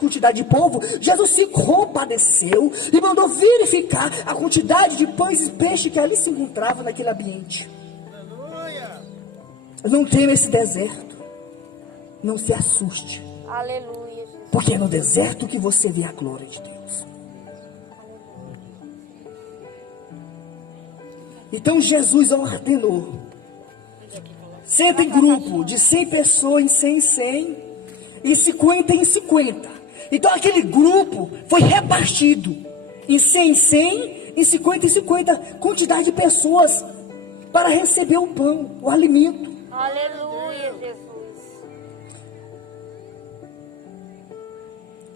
quantidade de povo, Jesus se compadeceu e mandou verificar a quantidade de pães e peixes que ali se encontrava naquele ambiente. Não tema esse deserto. Não se assuste. Aleluia, Jesus. Porque é no deserto que você vê a glória de Deus. Então Jesus ordenou: senta em grupo de 100 pessoas, em 100 em 100, e 50 em 50. Então aquele grupo foi repartido em 100 em 100, em 50 em 50, quantidade de pessoas para receber o pão, o alimento. Aleluia, Jesus.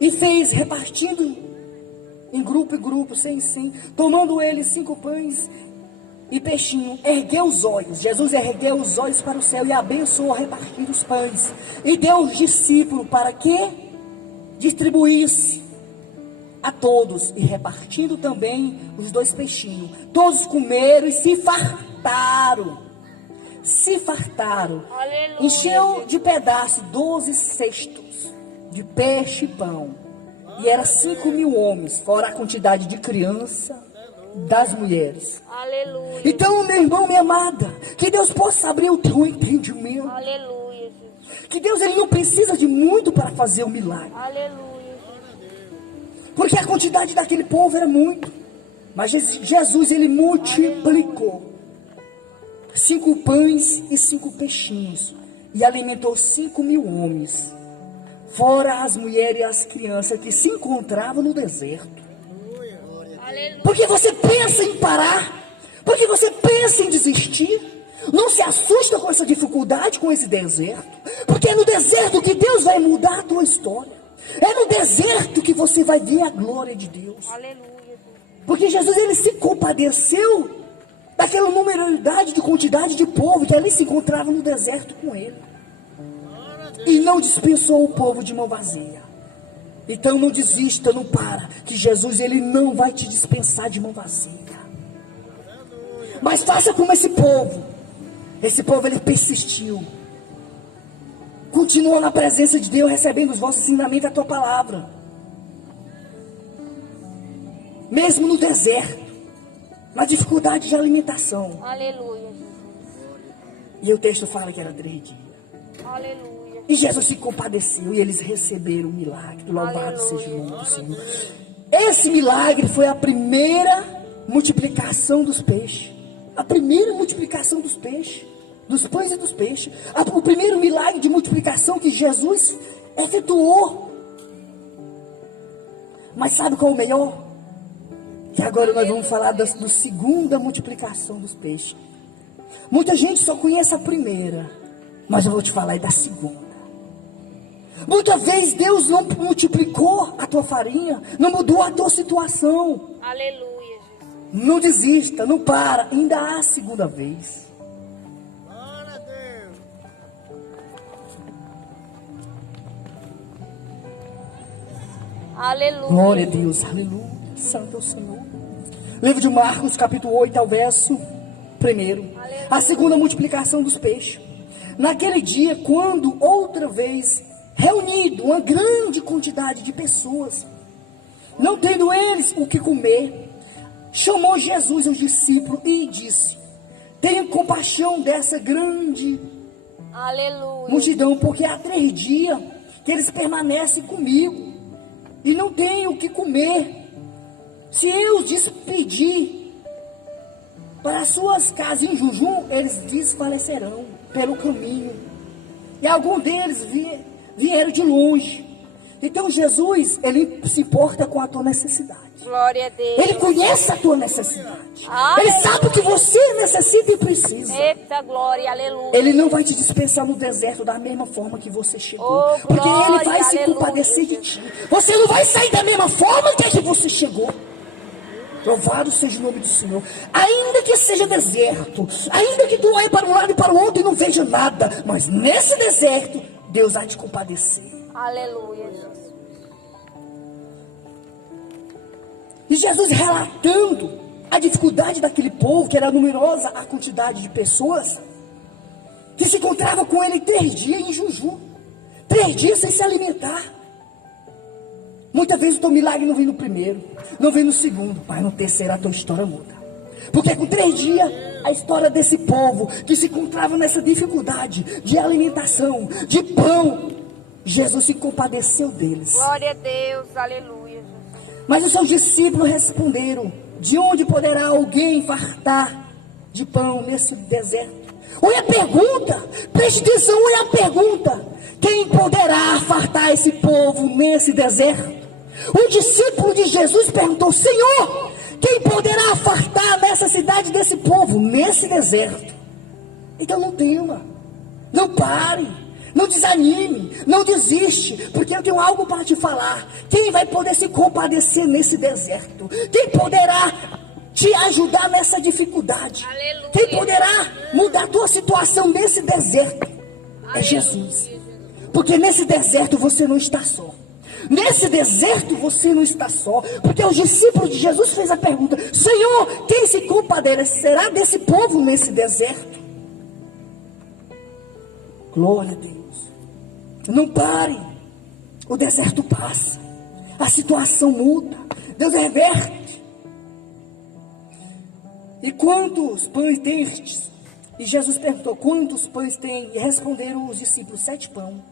E fez, repartindo em grupo, 100 em 100, tomando ele 5 pães e peixinho, ergueu os olhos. Jesus ergueu os olhos para o céu e abençoou a repartir os pães. E deu aos discípulos para que distribuísse a todos. E repartindo também os 2 peixinhos. Todos comeram e se fartaram. Se fartaram. Aleluia. Encheu de pedaços 12 cestos de peixe e pão. E era 5.000 homens, fora a quantidade de criança, das mulheres. Aleluia. Então, meu irmão, minha amada, que Deus possa abrir o teu entendimento. Aleluia, Jesus. Que Deus, ele não precisa de muito para fazer o milagre. Aleluia. Porque a quantidade daquele povo era muito. Mas Jesus, ele multiplicou 5 pães e 5 peixinhos. E alimentou 5.000 homens. Fora as mulheres e as crianças que se encontravam no deserto. Aleluia. Porque você pensa em parar. Porque você pensa em desistir. Não se assusta com essa dificuldade, com esse deserto. Porque é no deserto que Deus vai mudar a tua história. É no deserto que você vai ver a glória de Deus. Aleluia. Porque Jesus, ele se compadeceu daquela numerosidade de quantidade de povo que ali se encontrava no deserto com ele. E não dispensou o povo de mão vazia. Então não desista, não para, que Jesus, ele não vai te dispensar de mão vazia. Mas faça como esse povo. Esse povo, ele persistiu. Continua na presença de Deus, recebendo os vossos ensinamentos, a tua palavra. Mesmo no deserto, na dificuldade de alimentação. Aleluia. E o texto fala que era 3 dias. Aleluia. E Jesus se compadeceu e eles receberam o milagre. Louvado Aleluia. seja o nome do Senhor. Esse milagre foi a primeira multiplicação dos peixes. A primeira multiplicação dos peixes. Dos pães e dos peixes. O primeiro milagre de multiplicação que Jesus efetuou. Mas sabe qual é o melhor? Que agora nós vamos falar da segunda multiplicação dos peixes. Muita gente só conhece a primeira. Mas eu vou te falar da segunda. Muitas vezes Deus não multiplicou a tua farinha, não mudou a tua situação. Aleluia, Jesus. Não desista, não para, ainda há a segunda vez. Glória a Deus. Aleluia. Glória a Deus, aleluia, santo é o Senhor. Livro de Marcos, capítulo 8, ao verso 1. A segunda multiplicação dos peixes. Naquele dia, quando outra vez reunido uma grande quantidade de pessoas, não tendo eles o que comer, chamou Jesus os discípulos e disse: tenha compaixão dessa grande Aleluia. multidão, porque há 3 dias que eles permanecem comigo e não têm o que comer. Se eu os despedir para as suas casas em jejum, eles desfalecerão pelo caminho. E alguns deles vieram de longe. Então Jesus, ele se importa com a tua necessidade. Glória a Deus. Ele conhece a tua necessidade. Aleluia. Ele sabe o que você necessita e precisa. Eita glória, aleluia. Ele não vai te dispensar no deserto da mesma forma que você chegou. Oh, porque glória, ele vai se aleluia. compadecer de ti. Você não vai sair da mesma forma que você chegou. Louvado seja o nome do Senhor. Ainda que seja deserto, ainda que tu olhe para um lado e para o outro e não veja nada, mas nesse deserto, Deus vai te compadecer. Aleluia, Jesus. E Jesus relatando a dificuldade daquele povo, que era numerosa a quantidade de pessoas, que se encontrava com ele 3 dias em jejum, 3 dias sem se alimentar. Muitas vezes o teu milagre não vem no primeiro, não vem no segundo, mas no terceiro a tua história muda. Porque com 3 dias, a história desse povo que se encontrava nessa dificuldade de alimentação, de pão, Jesus se compadeceu deles. Glória a Deus, aleluia. Mas os seus discípulos responderam: de onde poderá alguém fartar de pão nesse deserto? Olha a pergunta, preste atenção, olha a pergunta. Quem poderá fartar esse povo nesse deserto? O discípulo de Jesus perguntou: Senhor, quem poderá fartar nessa cidade desse povo, nesse deserto? Então não tema, não pare, não desanime, não desiste, porque eu tenho algo para te falar. Quem vai poder se compadecer nesse deserto? Quem poderá te ajudar nessa dificuldade? Aleluia. Quem poderá mudar a tua situação nesse deserto? É Jesus. Porque nesse deserto você não está só. Nesse deserto você não está só. Porque os discípulos de Jesus fez a pergunta: Senhor, quem se compadecerá desse povo nesse deserto? Glória a Deus. Não pare. O deserto passa. A situação muda. Deus reverte. E quantos pães tens? E Jesus perguntou: quantos pães tem? E responderam os discípulos: 7 pães.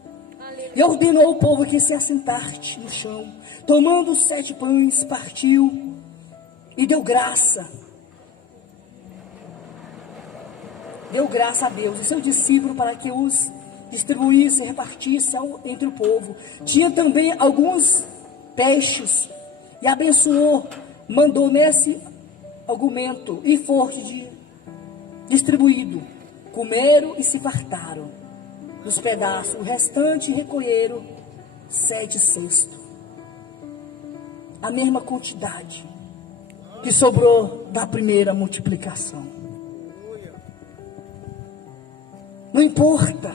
E ordenou ao povo que se assentasse no chão. Tomando os 7 pães, partiu e deu graça. Deu graça a Deus e seu discípulo para que os distribuísse e repartisse entre o povo. Tinha também alguns peixes e abençoou, mandou nesse argumento e foi distribuído. Comeram e se fartaram dos pedaços, o restante recolheram 7 cestos. A mesma quantidade que sobrou da primeira multiplicação. Não importa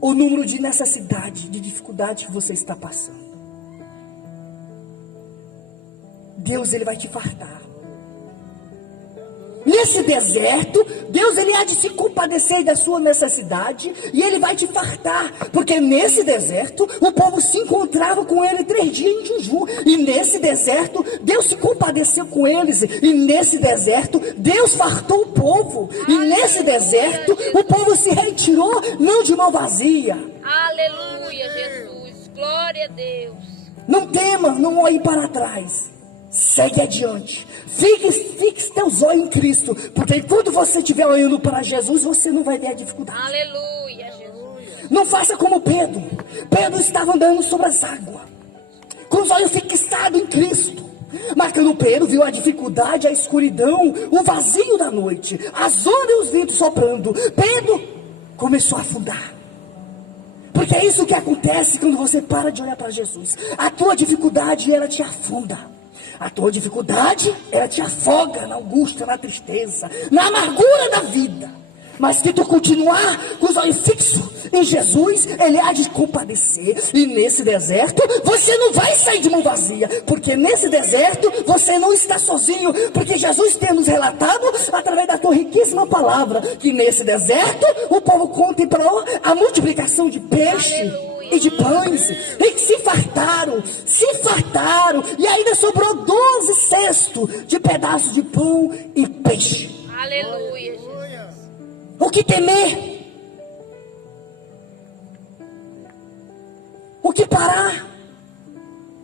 o número de necessidade, de dificuldade que você está passando. Deus, Ele vai te fartar. Nesse deserto, Deus, Ele há de se compadecer da sua necessidade e Ele vai te fartar. Porque nesse deserto, o povo se encontrava com Ele 3 dias em jejum. E nesse deserto, Deus se compadeceu com eles. E nesse deserto, Deus fartou o povo. E nesse deserto, o povo se retirou, não de mão vazia. Aleluia, Jesus. Glória a Deus. Não tema, não olhe para trás. Segue adiante. Fixe teus olhos em Cristo. Porque enquanto você estiver olhando para Jesus, você não vai ver a dificuldade. Aleluia, Jesus. Não faça como Pedro. Pedro estava andando sobre as águas, com os olhos fixados em Cristo. Mas quando Pedro viu a dificuldade, a escuridão, o vazio da noite, as ondas e os ventos soprando, Pedro começou a afundar. Porque é isso que acontece quando você para de olhar para Jesus. A tua dificuldade, ela te afunda. A tua dificuldade, ela te afoga na angústia, na tristeza, na amargura da vida. Mas se tu continuar com os olhos fixos em Jesus, Ele há de compadecer. E nesse deserto, você não vai sair de mão vazia. Porque nesse deserto, você não está sozinho. Porque Jesus tem nos relatado, através da tua riquíssima palavra, que nesse deserto, o povo contemplou a multiplicação de peixe e de pães, e que se fartaram, e ainda sobrou 12 cestos de pedaços de pão e peixe. Aleluia, Jesus. O que temer? O que parar?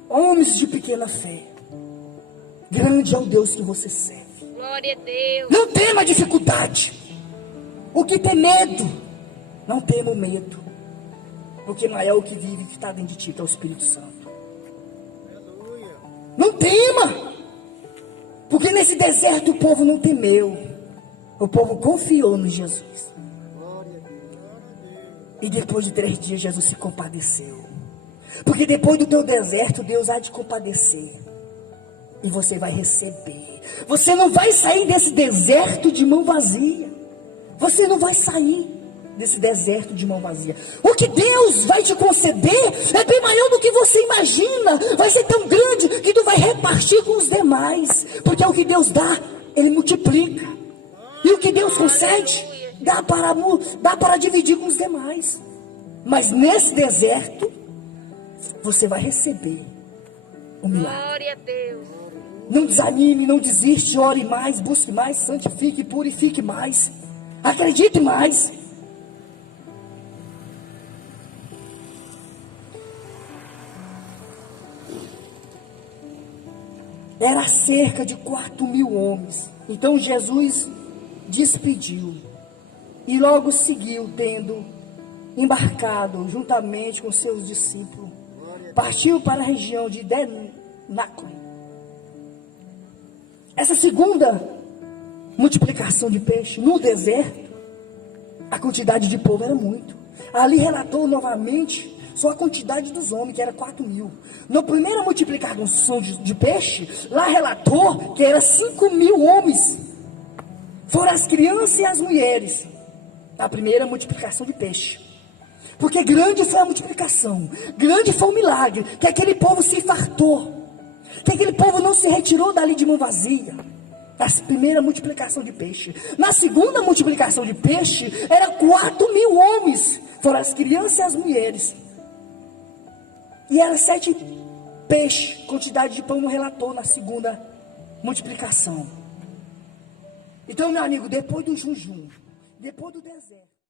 Homens de pequena fé, grande é o Deus que você serve. Glória a Deus. Não tema a dificuldade. O que tem medo? Não tema o medo. Porque maior é o que vive, que está dentro de ti, que é o Espírito Santo. Não tema. Porque nesse deserto o povo não temeu. O povo confiou no Jesus. E depois de 3 dias Jesus se compadeceu. Porque depois do teu deserto Deus há de compadecer. E você vai receber. Você não vai sair desse deserto de mão vazia. Você não vai sair desse deserto de mão vazia. O que Deus vai te conceder é bem maior do que você imagina. Vai ser tão grande que tu vai repartir com os demais. Porque o que Deus dá, Ele multiplica. E o que Deus concede, dá para dividir com os demais. Mas nesse deserto, você vai receber o milagre. Glória a Deus. Não desanime, não desiste, ore mais, busque mais, santifique, purifique mais. Acredite mais. Era cerca de 4.000 homens. Então Jesus despediu e logo seguiu, tendo embarcado juntamente com seus discípulos. Partiu para a região de Denápolis. Essa segunda multiplicação de peixe no deserto, a quantidade de povo era muito. Ali relatou novamente só a quantidade dos homens, que era 4.000. Na primeira multiplicação de peixe, lá relatou que era 5.000 homens. Foram as crianças e as mulheres. A primeira multiplicação de peixe. Porque grande foi a multiplicação. Grande foi o milagre. Que aquele povo se fartou. Que aquele povo não se retirou dali de mão vazia. Na primeira multiplicação de peixe. Na segunda multiplicação de peixe, era 4.000 homens. Foram as crianças e as mulheres. E era 7 peixes. Quantidade de pão não relatou na segunda multiplicação. Então, meu amigo, depois do jejum, depois do deserto.